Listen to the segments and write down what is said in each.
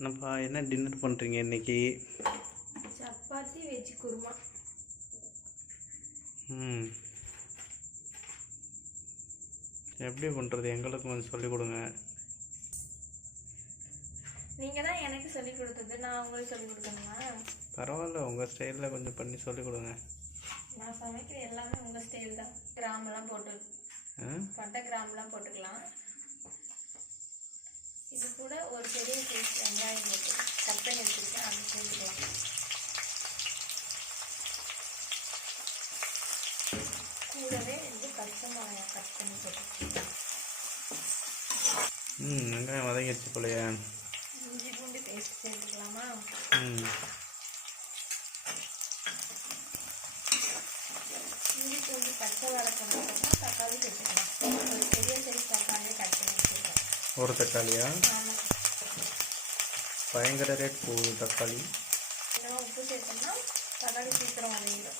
என்னப்பா என்ன டின்னர் பண்ணுறீங்க இன்னைக்கு? சப்பாத்தி வெஜ் குருமா. எப்படி பண்ணுறது எங்களுக்கு கொஞ்சம் சொல்லிக் கொடுங்க. நீங்கள் தான் எனக்கு சொல்லிக் கொடுத்தது, நான் உங்களுக்கு சொல்லிக் கொடுக்கணுமா? பரவாயில்ல, உங்கள் ஸ்டைலில் கொஞ்சம் பண்ணி சொல்லிக் கொடுங்க. நான் சமைக்கிற எல்லாமே உங்கள் ஸ்டைல் தான். கிராமெல்லாம் போட்டு பட்டை கிராமெலாம் போட்டுக்கலாம். இது கூட ஒரு பெரிய சைஸ் வெங்காயம் போட்டு கட் பண்ணி வச்சுருக்கேன், அதை சேர்த்துக்கலாம். கூடவே வந்து பச்சை மிளகாய் கட் பண்ணி போட்டு வெங்காயம் வதங்கிடுச்சு போலையா? இஞ்சி பூண்டு பேஸ்ட் சேர்த்துக்கலாமா? இஞ்சி பூண்டு பச்சை வதக்கணும்னா தக்காளி சேர்த்துக்கலாம். ஒரு பெரிய சைஸ் தக்காளியை கட் பண்ணி வச்சுருக்கேன். ஒரு தக்காளியா? ஆமாம். பயங்கர ரேட் போகுது தக்காளி. இன்னும் உப்பு சேர்த்தோம்னா தக்காளி சீக்கிரம் வதங்கிடும்.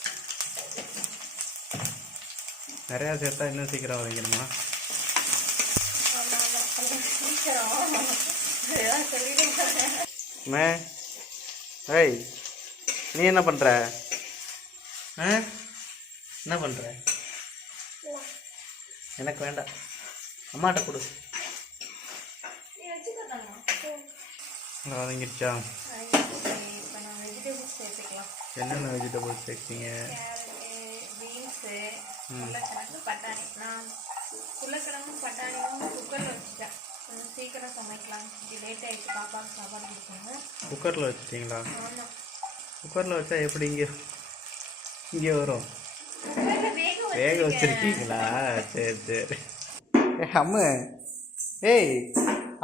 நிறையா சேர்த்தா இன்னும் சீக்கிரம் வதங்கிடுமா? மே ஏய், நீ என்ன பண்ணுற? என்ன பண்ணுற? எனக்கு வேண்டாம், அம்மாட்ட கொடு. வதங்கிடுச்சா? இப்போ நான் வெஜிடபிள்ஸ் சேர்த்துக்கலாம். என்னென்ன வெஜிடபிள்ஸ் சேர்த்தீங்க? பீன்ஸு, உருளைக்கிழங்கு, பட்டாணி. நான் உருளைக்கிழங்கு பட்டாணியும் குக்கரில் வச்சுட்டேன். கொஞ்சம் சீக்கிரம் சமைக்கலாம். இது லேட் ஆகிடுச்சு, பாப்பாவுக்கு சாப்பாடு கொடுக்கணும். குக்கரில் வச்சுட்டிங்களா? ஆமாம். குக்கரில் வச்சா எப்படி இங்கே வரும்? வேக வச்சுருக்கீங்களா? சரி சரி. அம்மா, ஏய்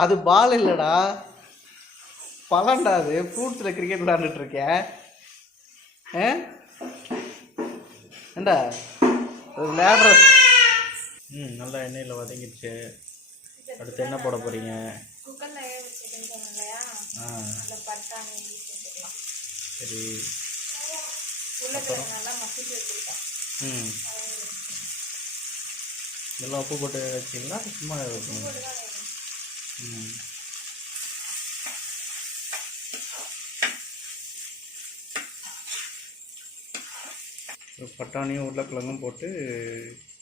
அது பால் இல்லைடா, பழம்டா. அது ஃப்ரூட்ஸில் கிரிக்கெட் விளாண்டுட்ருக்கேன். ஏண்டா அது விளையாடுற. நல்லா எண்ணெயில் வதங்கிடுச்சு. அடுத்து என்ன போட போகிறீங்க? குக்கரில் வேக வச்சுருக்கேன்னு சொன்னேன் இல்லையா, அந்த பட்டாணி சேர்த்துக்கலாம். சரி. உருளைக்கிழங்கு நல்லா மசிச்சு வச்சுருக்கேன். இதெல்லாம் உப்பு போட்டு வச்சிங்களா சும்மா வைக்கீங்க? பட்டாணியும் உருளைக்கிழங்கும் போட்டு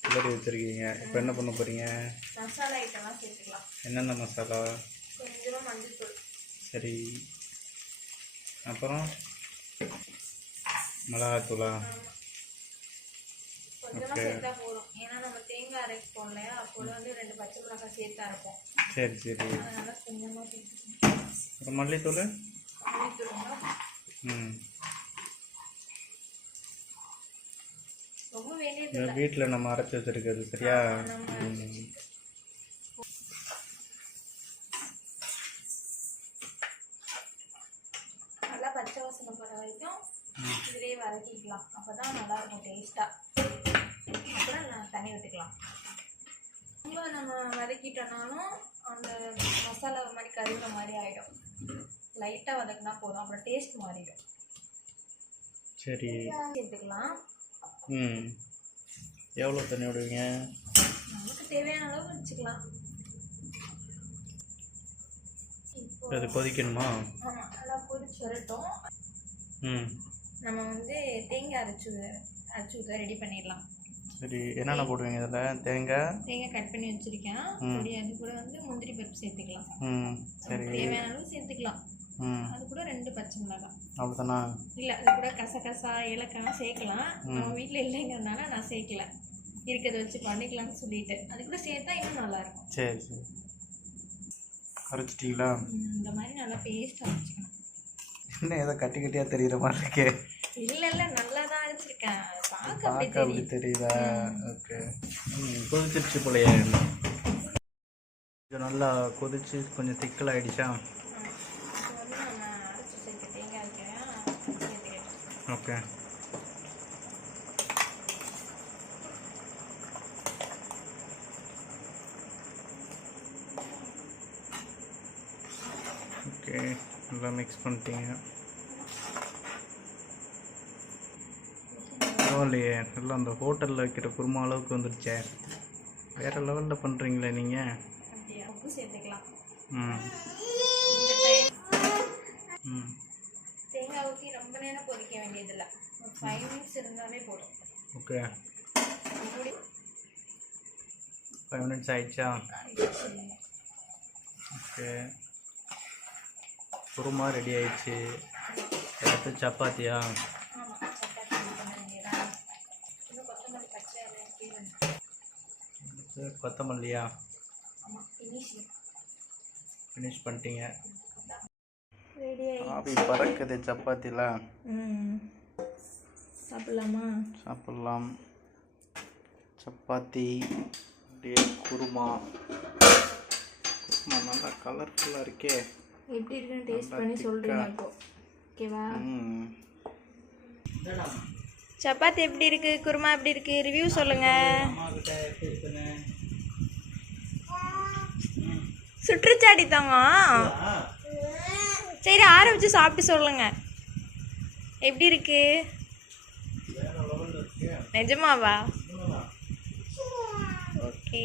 கிளறி வச்சுருக்கீங்க. இப்போ என்ன பண்ண போகிறீங்க? மசாலா ஐட்டம்லாம் சேர்த்துக்கலாம். என்னென்ன மசாலா? கொஞ்சமாக மஞ்சள்தூள். சரி. அப்புறம் மிளகாத்தூளா? கொஞ்சமாக சேர்த்தா போதும். ஏன்னா நம்ம தேங்காய் அரைப்போம் இல்லையா, அப்போது வந்து 2 பச்சை மிளகாய் சேர்த்து அரைப்போம். சரி சரி. அதனால் கொஞ்சமாக சேர்த்துக்கணும். அப்புறம் மல்லித்தூள்? ரொம்ப வேண்டியது வீட்டில் நம்ம அரைச்சி வச்சுருக்கிறது. சரியா? நல்லா பச்சை வாசனை போகிற வரைக்கும் இதிலே வதக்கிக்கலாம். அப்போ தான் நல்லாயிருக்கும் டேஸ்ட்டாக. அப்புறம் நான் தண்ணி விட்டுக்கலாம். ரொம்ப நம்ம வதக்கிட்டோம்னாலும் அந்த மசாலா மாதிரி கருகிற மாதிரி ஆகிடும். லைட்டாக வதக்கினா போதும், அப்புறம் டேஸ்ட் மாறிடும். சரி, சேர்த்துக்கலாம். எவ்வளோ தண்ணி விடுவீங்க? நமக்கு தேவையான அளவு வச்சுக்கலாம். இப்போ அது கொதிக்கணுமா? ஆமாம், நல்லா கொதிச்சு வரட்டும். நம்ம வந்து தேங்காய் அரைச்சி ஊற்ற ரெடி பண்ணிடலாம். சரி, என்னென்ன போடுவீங்க இதில்? தேங்காய் கட் பண்ணி வச்சுருக்கேன். அது கூட வந்து முந்திரி பருப்பு சேர்த்துக்கலாம். சரி, தேவையான அளவு சேர்த்துக்கலாம். அது கூட 2 பச்சை மிளகாய். அவ்வளோதானா? இல்லை, அது கூட கசகசா ஏலக்காய்லாம் சேர்க்கலாம். நம்ம வீட்டில் இல்லைங்கிறதுனால நான் சேர்க்கல, இருக்கிறத வச்சு பண்ணிக்கலாம்னு சொல்லிட்டு. அது கூட சேர்த்தா இன்னும் நல்லாயிருக்கும். சரி சரி. அரைச்சிட்டிங்களா? இந்த மாதிரி நல்லா பேஸ்ட்டாக அரைச்சிக்கணும். என்ன ஏதோ கட்டி கட்டியாக தெரிகிற மாதிரி இருக்கே? இல்லை நல்லா தான் அரைச்சிருக்கேன். பார்க்க அப்படி தெரியுதா? ஓகே. கொதிச்சிருச்சு போலையே. கொஞ்சம் நல்லா கொதிச்சு கொஞ்சம் திக்கல் ஆகிடுச்சா? ஓகே. ஓகே, நல்லா மிக்ஸ் பண்ணிட்டீங்க. பரவாயில்லையே, நல்லா அந்த ஹோட்டலில் வைக்கிற குருமா அளவுக்கு வந்துருச்சே. வேறு லெவலில் பண்ணுறீங்களே நீங்கள். உப்பு சேர்த்துக்கலாம். ம். நேரம் கொதிக்க வேண்டியதில்லை, ஒரு 5 மினிட்ஸ் இருந்தாலே போதும். ஓகே 5 மினிட்ஸ் ஆயிடுச்சா? ஓகே குருமா ரெடி ஆயிடுச்சு. அடுத்து சப்பாத்தியா? ஆமாம், சப்பாத்தி பண்ண வேண்டியதான். இன்னும் கொத்தமல்லி பச்சை கீழே. கொத்தமல்லியா? ஆமாம், ஃபினிஷ் பண்ணிட்டீங்க. ரெடி ஆவி பறக்குது சப்பாத்தியில். சாப்பிட்லாமா? சாப்பிட்லாம். சப்பாத்தி அப்படியே குருமா. குருமா நல்லா கலர்ஃபுல்லாக இருக்கே. எப்படி இருக்குன்னு டேஸ்ட் பண்ணி சொல்கிறீங்க இப்போ, ஓகேவா? சப்பாத்தி எப்படி இருக்கு, குருமா எப்படி இருக்கு, ரிவ்யூ சொல்லுங்க. சுற்றுச்சாடி தாங்க. சரி ஆரம்பிச்சு சாப்பிட்டு சொல்லுங்க எப்படி இருக்கு. நிஜமாவா? ஓகே.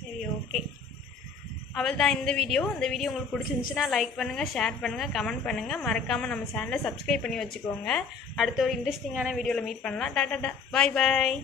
சரி ஓகே, அவள் தான் இந்த வீடியோ. உங்களுக்கு பிடிச்சிருந்துச்சுன்னா லைக் பண்ணுங்கள், ஷேர் பண்ணுங்கள், கமெண்ட் பண்ணுங்கள். மறக்காமல் நம்ம சேனலை சப்ஸ்கிரைப் பண்ணி வச்சுக்கோங்க. அடுத்த ஒரு இன்ட்ரெஸ்டிங்கான வீடியோவில் மீட் பண்ணலாம். டாடா, பாய் பாய்.